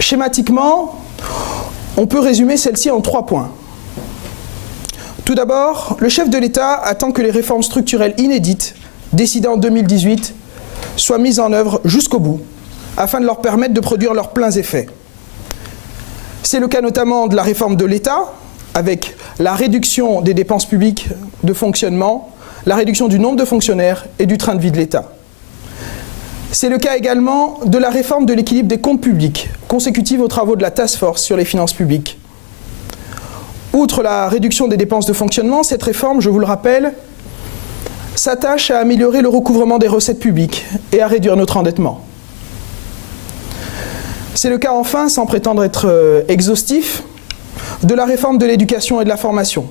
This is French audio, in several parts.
Schématiquement, on peut résumer celle-ci en 3 points. Tout d'abord, le chef de l'État attend que les réformes structurelles inédites, décidées en 2018, soient mises en œuvre jusqu'au bout, afin de leur permettre de produire leurs pleins effets. C'est le cas notamment de la réforme de l'État, avec la réduction des dépenses publiques de fonctionnement, la réduction du nombre de fonctionnaires et du train de vie de l'État. C'est le cas également de la réforme de l'équilibre des comptes publics, consécutive aux travaux de la Task Force sur les finances publiques. Outre la réduction des dépenses de fonctionnement, cette réforme, je vous le rappelle, s'attache à améliorer le recouvrement des recettes publiques et à réduire notre endettement. C'est le cas enfin, sans prétendre être exhaustif, de la réforme de l'éducation et de la formation,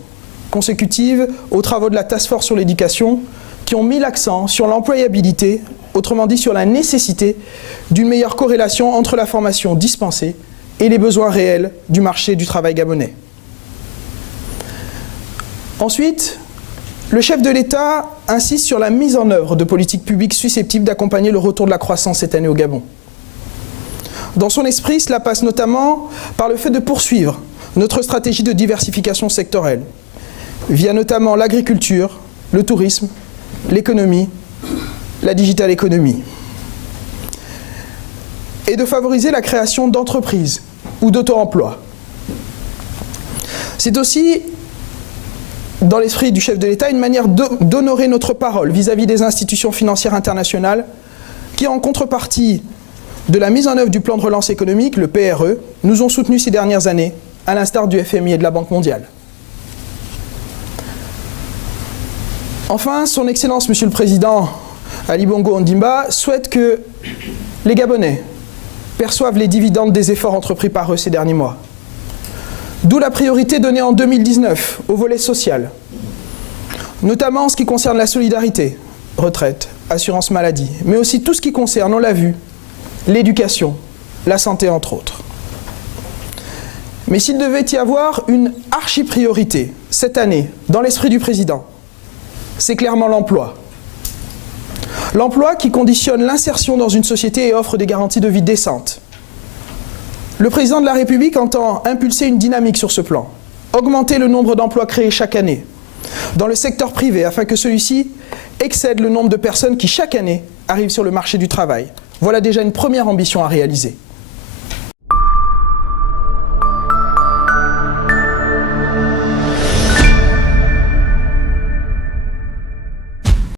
consécutive aux travaux de la Task Force sur l'éducation, qui ont mis l'accent sur l'employabilité, autrement dit sur la nécessité d'une meilleure corrélation entre la formation dispensée et les besoins réels du marché du travail gabonais. Ensuite, le chef de l'État insiste sur la mise en œuvre de politiques publiques susceptibles d'accompagner le retour de la croissance cette année au Gabon. Dans son esprit, cela passe notamment par le fait de poursuivre notre stratégie de diversification sectorielle, via notamment l'agriculture, le tourisme, l'économie, la digital économie, et de favoriser la création d'entreprises ou d'auto-emploi. C'est aussi, dans l'esprit du chef de l'État, une manière d'honorer notre parole vis-à-vis des institutions financières internationales qui, en contrepartie de la mise en œuvre du plan de relance économique, le PRE, nous ont soutenus ces dernières années, à l'instar du FMI et de la Banque mondiale. Enfin, son Excellence, Monsieur le Président Ali Bongo Ondimba, souhaite que les Gabonais perçoivent les dividendes des efforts entrepris par eux ces derniers mois. D'où la priorité donnée en 2019 au volet social, notamment en ce qui concerne la solidarité, retraite, assurance maladie, mais aussi tout ce qui concerne, on l'a vu, l'éducation, la santé entre autres. Mais s'il devait y avoir une archi-priorité cette année, dans l'esprit du président, c'est clairement l'emploi. L'emploi qui conditionne l'insertion dans une société et offre des garanties de vie décentes. Le président de la République entend impulser une dynamique sur ce plan, augmenter le nombre d'emplois créés chaque année dans le secteur privé afin que celui-ci excède le nombre de personnes qui chaque année arrivent sur le marché du travail. Voilà déjà une première ambition à réaliser.